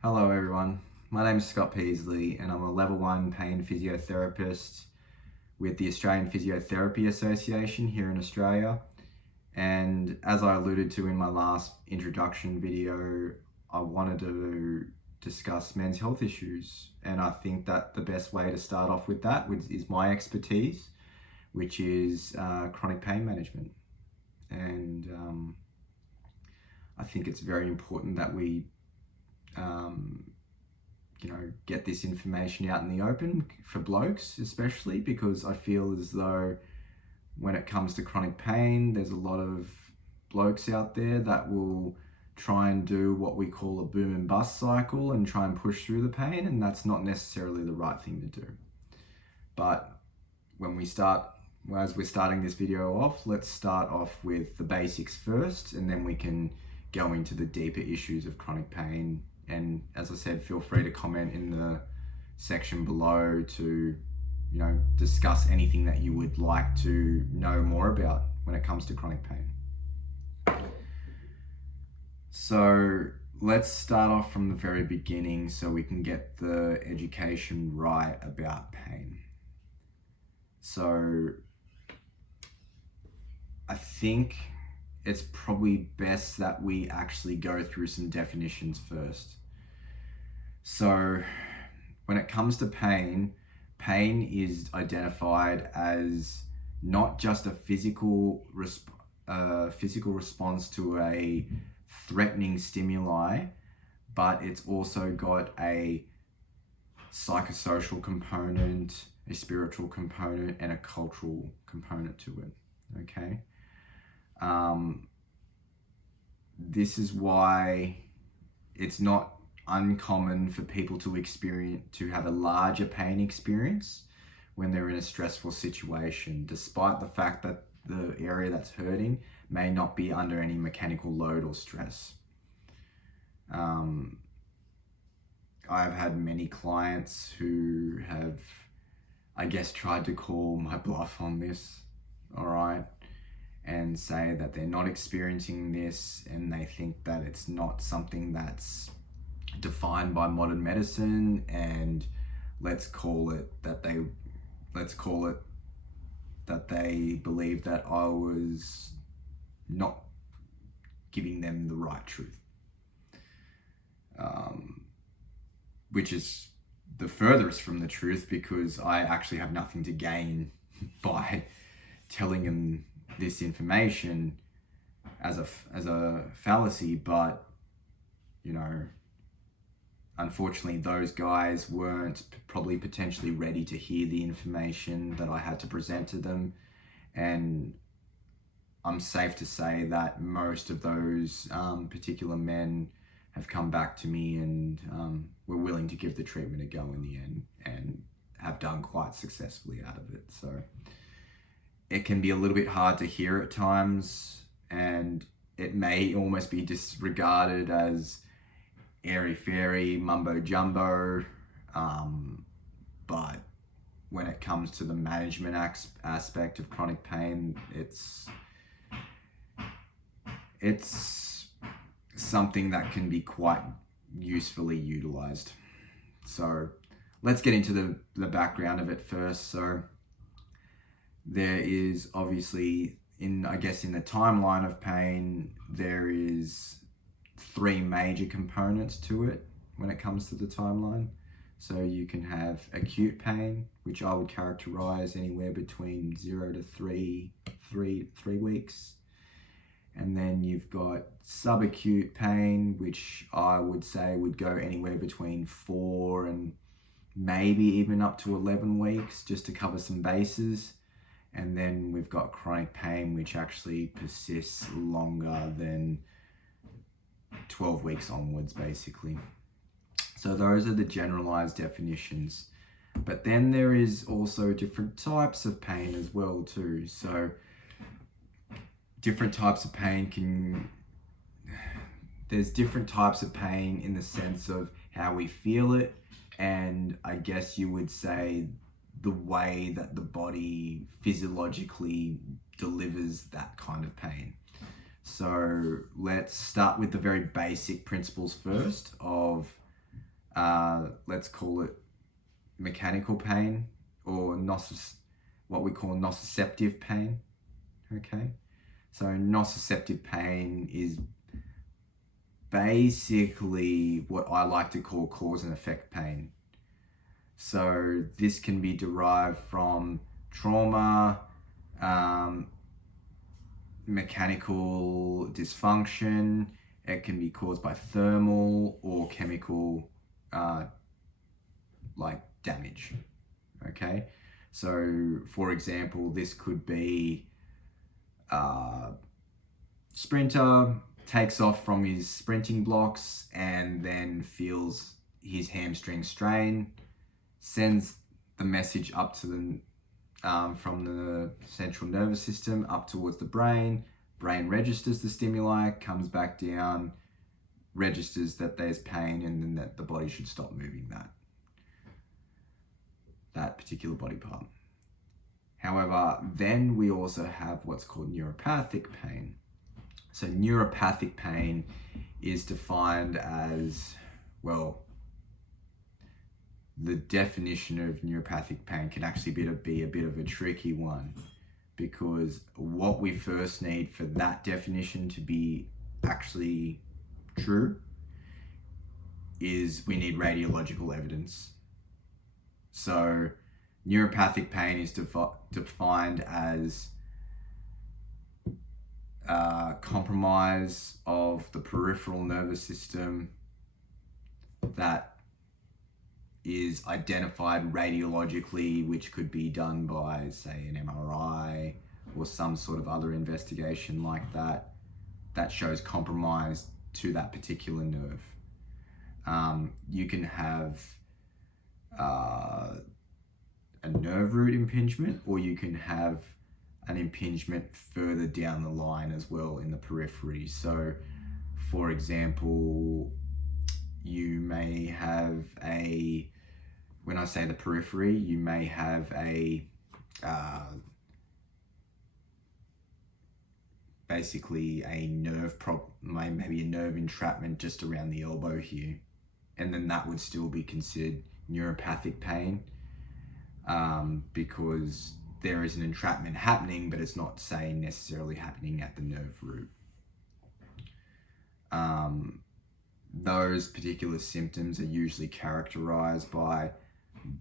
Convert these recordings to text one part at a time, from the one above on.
Hello everyone, my name is Scott Peasley and I'm a level 1 pain physiotherapist with the Australian Physiotherapy Association here in Australia. And as I alluded to in my last introduction video, I wanted to discuss men's health issues, and I think that the best way to start off with that is my expertise, which is chronic pain management. And I think it's very important that we get this information out in the open for blokes, especially because I feel as though when it comes to chronic pain, there's a lot of blokes out there that will try and do what we call a boom and bust cycle and try and push through the pain, and that's not necessarily the right thing to do. But as we're starting this video off, let's start off with the basics first, and then we can go into the deeper issues of chronic pain. And as I said, feel free to comment in the section below to, discuss anything that you would like to know more about when it comes to chronic pain. So let's start off from the very beginning so we can get the education right about pain. So I think it's probably best that we actually go through some definitions first. So when it comes to pain is identified as not just a physical response to a threatening stimuli, but it's also got a psychosocial component, a spiritual component, and a cultural component to it, okay? This is why it's not uncommon for people to have a larger pain experience when they're in a stressful situation, despite the fact that the area that's hurting may not be under any mechanical load or stress. I've had many clients who have, tried to call my bluff on this, all right, and say that they're not experiencing this and they think that it's not something that's defined by modern medicine, and let's call it that they believe that I was not giving them the right truth, which is the furthest from the truth, because I actually have nothing to gain by telling them this information as a fallacy. But unfortunately, those guys weren't probably potentially ready to hear the information that I had to present to them. And I'm safe to say that most of those particular men have come back to me and were willing to give the treatment a go in the end, and have done quite successfully out of it. So it can be a little bit hard to hear at times, and it may almost be disregarded as airy-fairy mumbo-jumbo, but when it comes to the management aspect of chronic pain, it's something that can be quite usefully utilized. So let's get into the background of it first. So there is obviously, in the timeline of pain, there is 3 major components to it when it comes to the timeline. So you can have acute pain, which I would characterize anywhere between 0 to 3 weeks. And then you've got sub-acute pain, which I would say would go anywhere between 4 and maybe even up to 11 weeks, just to cover some bases. And then we've got chronic pain, which actually persists longer than 12 weeks onwards, basically. So those are the generalized definitions. But then there is also different types of pain as well too. So different types of pain there's different types of pain in the sense of how we feel it, and I guess you would say the way that the body physiologically delivers that kind of pain. So let's start with the very basic principles first of let's call it mechanical pain, or what we call nociceptive pain. Okay, so nociceptive pain is basically what I like to call cause and effect pain. So this can be derived from trauma, mechanical dysfunction. It can be caused by thermal or chemical like damage. Okay, so for example, this could be sprinter takes off from his sprinting blocks and then feels his hamstring strain, sends the message up to the from the central nervous system up towards the brain. Brain registers the stimuli, comes back down, registers that there's pain, and then that the body should stop moving that particular body part. However, then we also have what's called neuropathic pain. So neuropathic pain is defined as, well, the definition of neuropathic pain can actually be a bit of a tricky one, because what we first need for that definition to be actually true is we need radiological evidence. So neuropathic pain is defined as compromise of the peripheral nervous system that is identified radiologically, which could be done by, say, an MRI or some sort of other investigation like that, that shows compromise to that particular nerve. You can have a nerve root impingement, or you can have an impingement further down the line as well in the periphery. So, for example, you may have when I say the periphery, you may have basically a nerve maybe a nerve entrapment just around the elbow here, and then that would still be considered neuropathic pain, because there is an entrapment happening, but it's not, say, necessarily happening at the nerve root. Those particular symptoms are usually characterized by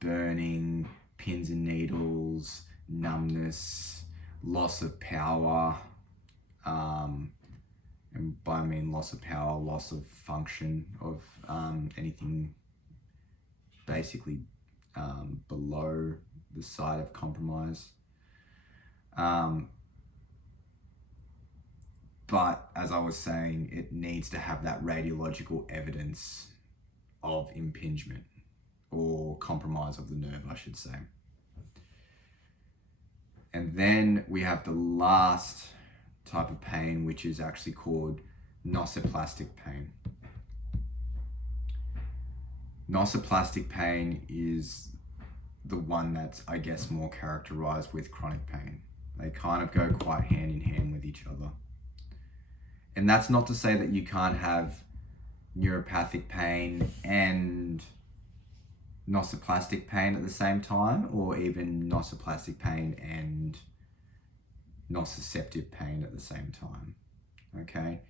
burning, pins and needles, numbness, loss of power, and by I mean loss of power, loss of function of anything basically below the site of compromise. But as I was saying, it needs to have that radiological evidence of impingement or compromise of the nerve, I should say. And then we have the last type of pain, which is actually called nociplastic pain. Nociplastic pain is the one that's, I guess, more characterized with chronic pain. They kind of go quite hand in hand with each other. And that's not to say that you can't have neuropathic pain and nociplastic pain at the same time, or even nociplastic pain and nociceptive pain at the same time. Okay,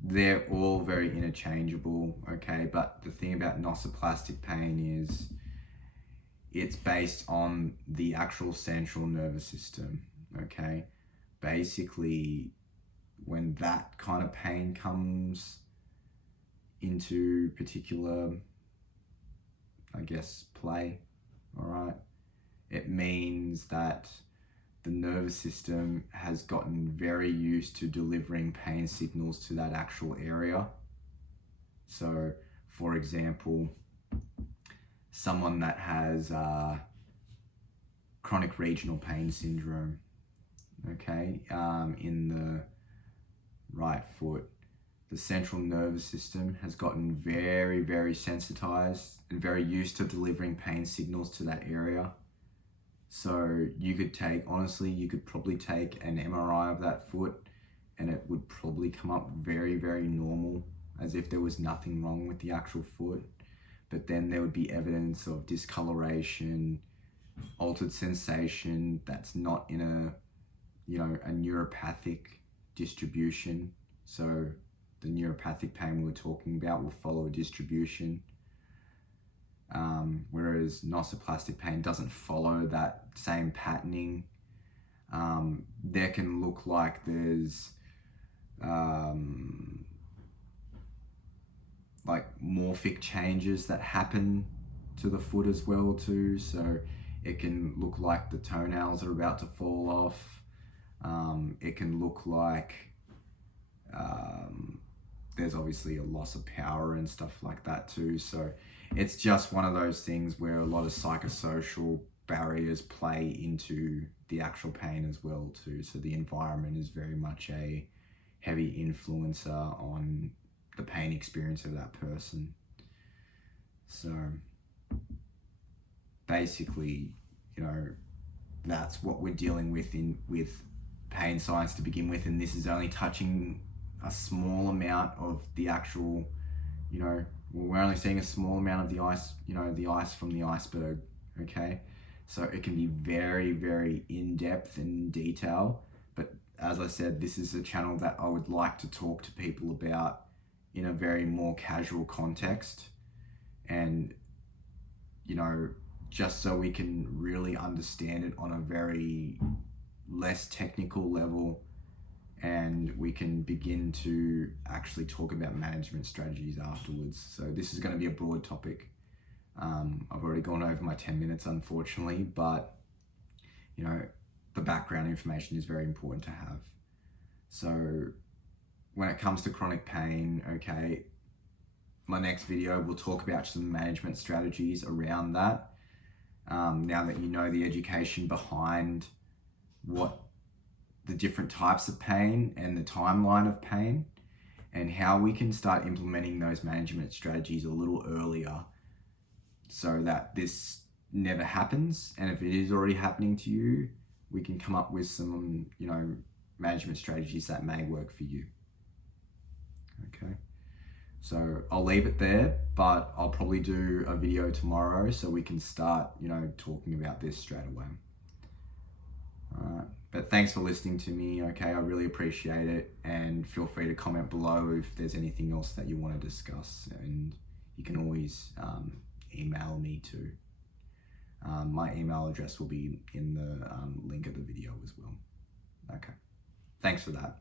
they're all very interchangeable. Okay, but the thing about nociplastic pain is it's based on the actual central nervous system. Okay, basically, when that kind of pain comes into particular, I guess, play, all right, it means that the nervous system has gotten very used to delivering pain signals to that actual area. So, for example, someone that has chronic regional pain syndrome, okay, in the right foot, the central nervous system has gotten very, very sensitized and very used to delivering pain signals to that area. So you could probably take an MRI of that foot and it would probably come up very, very normal, as if there was nothing wrong with the actual foot. but then there would be evidence of discoloration, altered sensation that's not in a neuropathic distribution. So the neuropathic pain we were talking about will follow a distribution, whereas nociplastic pain doesn't follow that same patterning. There can look like there's like morphic changes that happen to the foot as well too. So it can look like the toenails are about to fall off. It can look like there's obviously a loss of power and stuff like that too. So it's just one of those things where a lot of psychosocial barriers play into the actual pain as well too. So the environment is very much a heavy influencer on the pain experience of that person. So basically, that's what we're dealing with with pain science to begin with, and this is only touching a small amount of the actual, we're only seeing a small amount of the ice, the ice from the iceberg, okay? So it can be very, very in-depth and in detail, but as I said, this is a channel that I would like to talk to people about in a very more casual context, and, just so we can really understand it on a very less technical level, and we can begin to actually talk about management strategies afterwards. So this is going to be a broad topic. I've already gone over my 10 minutes, unfortunately, but the background information is very important to have. So when it comes to chronic pain, okay, my next video will talk about some management strategies around that. Now that you know the education behind what the different types of pain and the timeline of pain, and how we can start implementing those management strategies a little earlier so that this never happens. And if it is already happening to you, we can come up with some, management strategies that may work for you. Okay. So I'll leave it there, but I'll probably do a video tomorrow so we can start, talking about this straight away. All right. But thanks for listening to me, okay? I really appreciate it, and feel free to comment below if there's anything else that you want to discuss, and you can always email me too. My email address will be in the link of the video as well. Okay. Thanks for that.